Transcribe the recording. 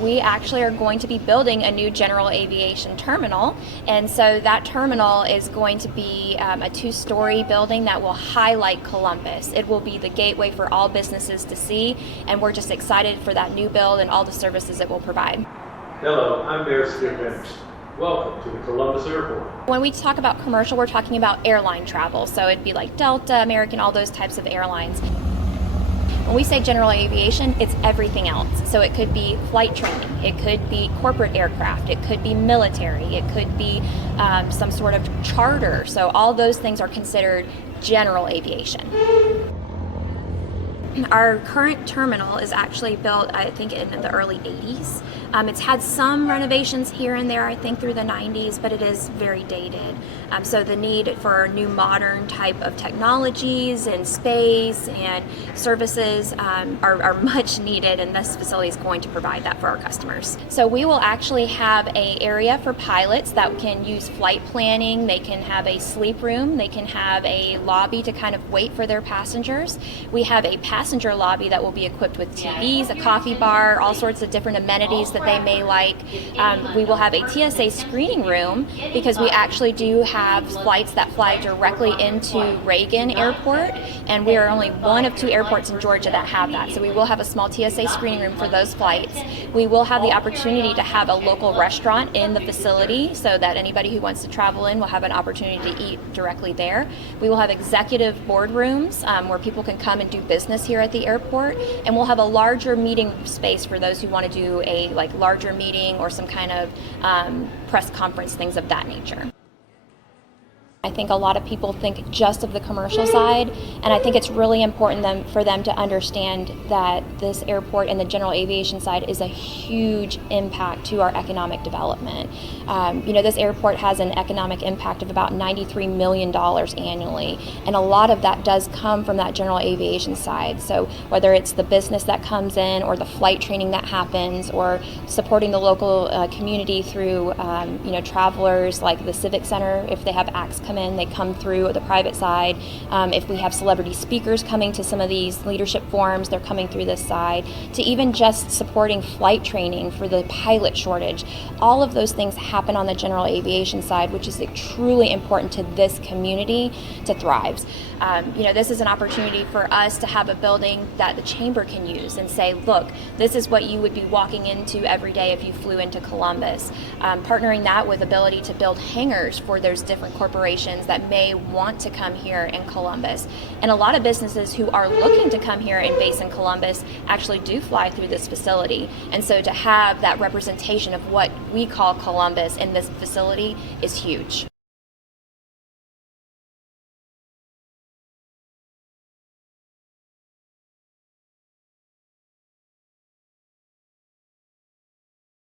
We actually are going to be building a new general aviation terminal, and so that terminal is going to be a 2-story building that will highlight Columbus. It will be the gateway for all businesses to see, and we're just excited for that new build and all the services it will provide. Hello, I'm Mayor Steve Vance. Welcome to the Columbus Airport. When we talk about commercial, we're talking about airline travel, so it'd be like Delta, American, all those types of airlines. When we say general aviation, it's everything else. So it could be flight training, it could be corporate aircraft, it could be military, it could be some sort of charter. So all those things are considered general aviation. Our current terminal is actually built, I think, in the early 80s. It's had some renovations here and there, I think, through the 90s, but it is very dated. So the need for new modern type of technologies and space and services are much needed, and this facility is going to provide that for our customers. So we will actually have an area for pilots that can use flight planning. They can have a sleep room. They can have a lobby to kind of wait for their passengers. We have a passenger lobby that will be equipped with TVs, a coffee bar, all sorts of different amenities that they may like. We will have a TSA screening room because we actually do have flights that fly directly into Reagan Airport, and we are only one of 2 airports in Georgia that have that. So we will have a small TSA screening room for those flights. We will have the opportunity to have a local restaurant in the facility so that anybody who wants to travel in will have an opportunity to eat directly there. We will have executive boardrooms where people can come and do business here at the airport, and we'll have a larger meeting space for those who want to do a larger meeting or some kind of press conference, things of that nature. I think a lot of people think just of the commercial side, and I think it's really important for them to understand that this airport and the general aviation side is a huge impact to our economic development. This airport has an economic impact of about $93 million annually, and a lot of that does come from that general aviation side. So whether it's the business that comes in or the flight training that happens or supporting the local community through travelers like the Civic Center, if they have acts come in, they come through the private side. If we have celebrity speakers coming to some of these leadership forums, they're coming through this side, to even just supporting flight training for the pilot shortage. All of those things happen on the general aviation side, which is truly important to this community to thrive. This is an opportunity for us to have a building that the chamber can use and say, look, this is what you would be walking into every day if you flew into Columbus. Partnering that with ability to build hangars for those different corporations that may want to come here in Columbus. And a lot of businesses who are looking to come here and base in Columbus actually do fly through this facility. And so to have that representation of what we call Columbus in this facility is huge.